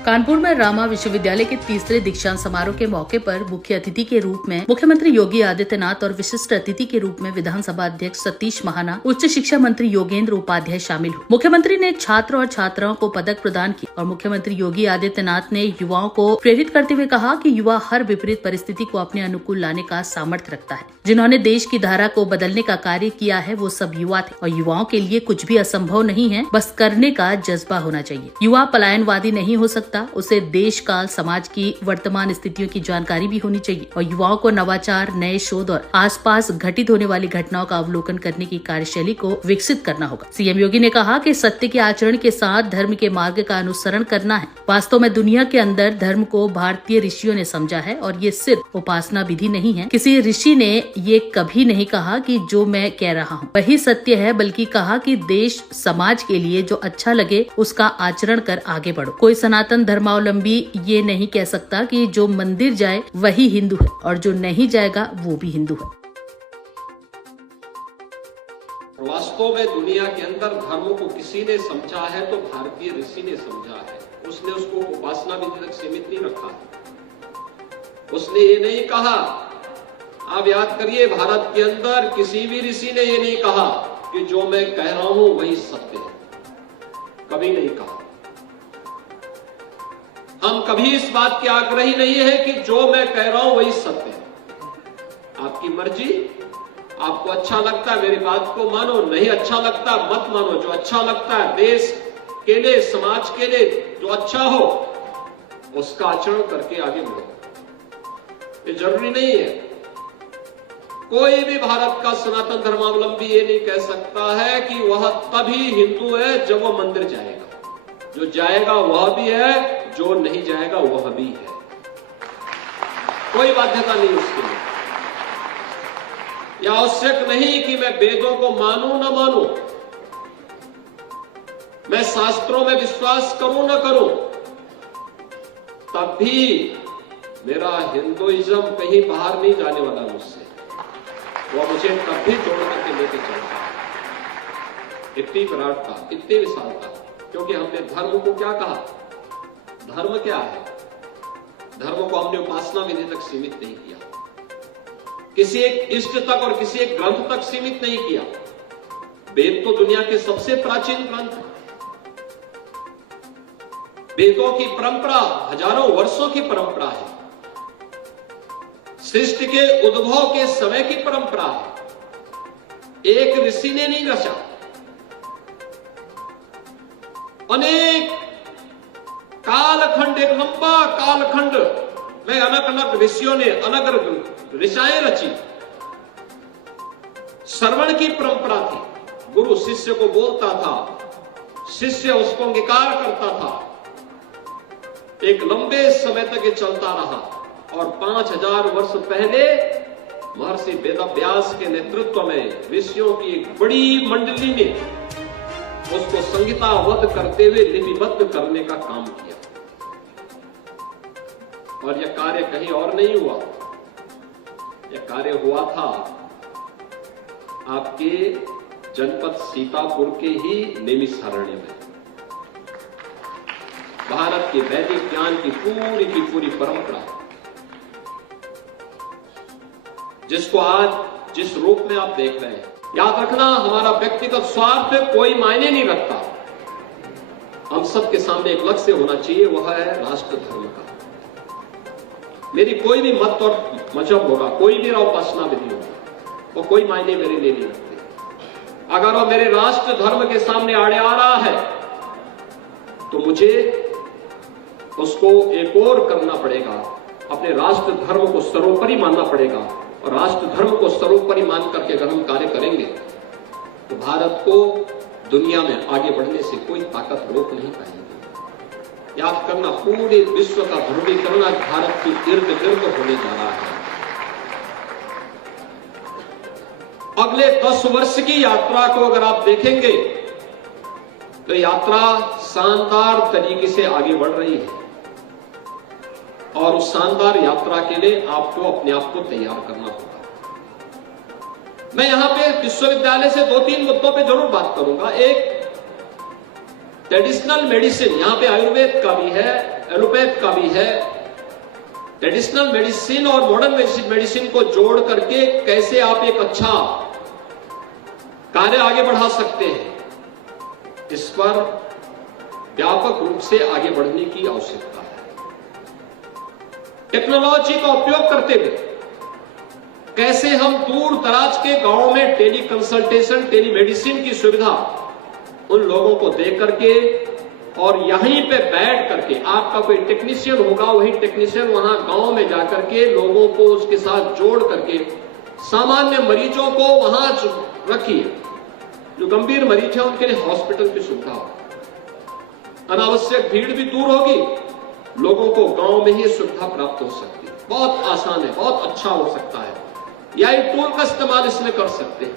कानपुर में रामा विश्वविद्यालय के तीसरे दीक्षांत समारोह के मौके पर मुख्य अतिथि के रूप में मुख्यमंत्री योगी आदित्यनाथ और विशिष्ट अतिथि के रूप में विधानसभा अध्यक्ष सतीश महाना, उच्च शिक्षा मंत्री योगेंद्र उपाध्याय शामिल हुए। मुख्यमंत्री ने छात्र और छात्राओं को पदक प्रदान किए और मुख्यमंत्री योगी आदित्यनाथ ने युवाओं को प्रेरित करते हुए कहा कि युवा हर विपरीत परिस्थिति को अपने अनुकूल लाने का सामर्थ्य रखता है। जिन्होंने देश की धारा को बदलने का कार्य किया है वो सब युवा थे और युवाओं के लिए कुछ भी असंभव नहीं है, बस करने का जज्बा होना चाहिए। युवा पलायनवादी नहीं हो सकता, उसे देश काल समाज की वर्तमान स्थितियों की जानकारी भी होनी चाहिए और युवाओं को नवाचार, नए शोध और आसपास घटित होने वाली घटनाओं का अवलोकन करने की कार्यशैली को विकसित करना होगा। सीएम योगी ने कहा कि सत्य के आचरण के साथ धर्म के मार्ग का अनुसरण करना है। वास्तव में दुनिया के अंदर धर्म को भारतीय ऋषियों ने समझा है और ये सिर्फ उपासना विधि नहीं है। किसी ऋषि ने ये कभी नहीं कहा कि जो मैं कह रहा हूँ वही सत्य है, बल्कि कहा कि देश समाज के लिए जो अच्छा लगे उसका आचरण कर आगे बढ़ो। कोई सनातन धर्मावलंबी ये नहीं कह सकता कि जो मंदिर जाए वही हिंदू है और जो नहीं जाएगा वो भी हिंदू है। वास्तव में दुनिया के अंदर धर्म को किसी ने समझा है तो भारतीय ऋषि ने समझा है। उसने उसको उपासना विधि तक सीमित नहीं रखा। उसने ये नहीं कहा, आप याद करिए, भारत के अंदर किसी भी ऋषि ने ये नहीं कहा कि जो मैं कह रहा हूं वही सत्य है। कभी नहीं कहा। हम कभी इस बात के आग्रही नहीं है कि जो मैं कह रहा हूं वही सत्य है। आपकी मर्जी, आपको अच्छा लगता है मेरी बात को मानो, नहीं अच्छा लगता मत मानो। जो अच्छा लगता है देश के लिए, समाज के लिए जो अच्छा हो उसका आचरण करके आगे बढ़ो। ये जरूरी नहीं है। कोई भी भारत का सनातन धर्मावलंबी ये नहीं कह सकता है कि वह तभी हिंदू है जब वो मंदिर जाएगा। जो जाएगा वह भी है, जो नहीं जाएगा वह भी है। कोई बाध्यता नहीं उसके लिए। यह आवश्यक नहीं कि मैं वेदों को मानूं न मानूं, मैं शास्त्रों में विश्वास करूं न करूं, तब भी मेरा हिंदुइज्म कहीं बाहर नहीं जाने वाला मुझसे। वह मुझे तब भी जोड़ करके लेके चलता है। इतनी विराटता, इतनी विशालता, क्योंकि हमने धर्म को क्या कहा? धर्म क्या है? धर्म को हमने उपासना विधि तक सीमित नहीं किया, किसी एक इष्ट तक और किसी एक ग्रंथ तक सीमित नहीं किया। वेद तो दुनिया के सबसे प्राचीन ग्रंथ है। वेदों की परंपरा हजारों वर्षों की परंपरा है। सृष्टि के उद्भव के समय की परंपरा है। एक ऋषि ने नहीं रचा, अनेक कालखंड, एक लंबा कालखंड में अलग अलग ऋषियों ने अलग अलग ऋचाएं रची। श्रवण की परंपरा थी। गुरु शिष्य को बोलता था, शिष्य उसको अंगीकार करता था। एक लंबे समय तक ये चलता रहा और 5000 वर्ष पहले महर्षि वेदव्यास के नेतृत्व में ऋषियों की एक बड़ी मंडली ने उसको संहिताबद्ध करते हुए लिपिबद्ध करने का काम किया। और यह कार्य कहीं और नहीं हुआ, यह कार्य हुआ था आपके जनपद सीतापुर के ही नैमिषारण्य में। भारत के वैदिक ज्ञान की पूरी परंपरा, जिसको आज जिस रूप में आप देख रहे हैं, याद रखना, हमारा व्यक्तिगत स्वार्थ कोई मायने नहीं रखता। हम सबके सामने एक लक्ष्य होना चाहिए, वह है राष्ट्र धर्म का। मेरी कोई भी मत और मजहब होगा, कोई भी उपासना विधि होगा, वो कोई मायने मेरे लिए नहीं रखते। अगर वो मेरे राष्ट्र धर्म के सामने आड़े आ रहा है तो मुझे उसको एक और करना पड़ेगा, अपने राष्ट्र धर्म को सर्वोपरि मानना पड़ेगा। और राष्ट्र धर्म को सर्वोपरि मान करके अगर हम कार्य करेंगे तो भारत को दुनिया में आगे बढ़ने से कोई ताकत रोक नहीं पाएगी। याद करना, पूरे विश्व का ध्रुवीकरण आज भारत की इर्द गिर्द होने जा रहा है। अगले 10 वर्ष की यात्रा को अगर आप देखेंगे तो यात्रा शानदार तरीके से आगे बढ़ रही है और उस शानदार यात्रा के लिए आपको अपने आप को तैयार करना होगा। मैं यहां पे विश्वविद्यालय से 2-3 मुद्दों पे जरूर बात करूंगा। एक, ट्रेडिशनल मेडिसिन, यहां पे आयुर्वेद का भी है, एलोपैथ का भी है। ट्रेडिशनल मेडिसिन और मॉडर्न मेडिसिन को जोड़ करके कैसे आप एक अच्छा कार्य आगे बढ़ा सकते हैं, इस पर व्यापक रूप से आगे बढ़ने की आवश्यकता है। टेक्नोलॉजी का उपयोग करते हुए कैसे हम दूर दराज के गांवों में टेली कंसल्टेशन, टेली मेडिसिन की सुविधा उन लोगों को दे करके और यहीं पे बैठ करके, आपका कोई टेक्नीशियन होगा, वही टेक्नीशियन वहां गांव में जाकर के लोगों को उसके साथ जोड़ करके सामान्य मरीजों को वहां रखिए। जो गंभीर मरीज है उनके लिए हॉस्पिटल की सुविधा हो, अनावश्यक भीड़ भी दूर होगी, लोगों को गांव में ही सुविधा प्राप्त हो सकती है। बहुत आसान है, बहुत अच्छा हो सकता है। या टूल का इस्तेमाल इसमें कर सकते हैं।